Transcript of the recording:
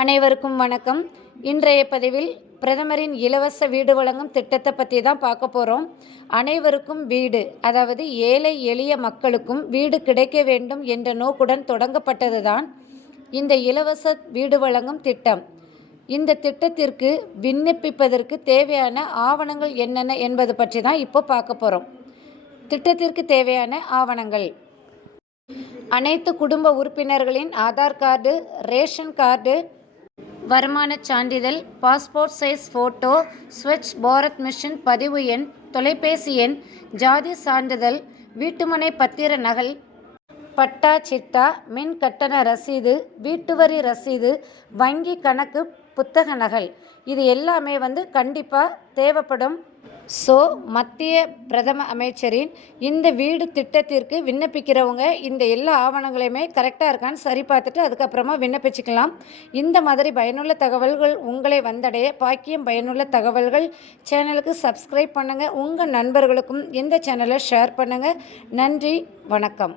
அனைவருக்கும் வணக்கம். இன்றைய பதிவில் பிரதமரின் இலவச வீடு வழங்கும் திட்டத்தை பற்றி தான் பார்க்க போகிறோம். அனைவருக்கும் வீடு, அதாவது ஏழை எளிய மக்களுக்கும் வீடு கிடைக்க வேண்டும் என்ற நோக்குடன் தொடங்கப்பட்டது தான் இந்த இலவச வீடு வழங்கும் திட்டம். இந்த திட்டத்திற்கு விண்ணப்பிப்பதற்கு தேவையான ஆவணங்கள் என்னென்ன என்பது பற்றி தான் இப்போ பார்க்க போகிறோம். திட்டத்திற்கு தேவையான ஆவணங்கள்: அனைத்து குடும்ப உறுப்பினர்களின் ஆதார் கார்டு, ரேஷன் கார்டு, வருமானச் சான்றிதழ், passport size photo, Swachh Bharat mission பதிவு எண், தொலைபேசி எண், ஜாதி சான்றிதழ், வீட்டுமனை பத்திர நகல், பட்டா சிட்டா, மின் கட்டண ரசீது, வீட்டுவரி ரசீது, வங்கி கணக்கு புத்தக நகல், இது எல்லாமே கண்டிப்பாக தேவைப்படும். மத்திய பிரதம அமைச்சரின் இந்த வீடு திட்டத்திற்கு விண்ணப்பிக்கிறவங்க இந்த எல்லா ஆவணங்களையுமே கரெக்டாக இருக்கான்னு சரி பார்த்துட்டு அதுக்கப்புறமா விண்ணப்பிச்சுக்கலாம். இந்த மாதிரி பயனுள்ள தகவல்கள் உங்களை வந்தடைய பாக்கியம் பயனுள்ள தகவல்கள் சேனலுக்கு சப்ஸ்கிரைப் பண்ணுங்கள். உங்கள் நண்பர்களுக்கும் இந்த சேனலை ஷேர் பண்ணுங்கள். நன்றி, வணக்கம்.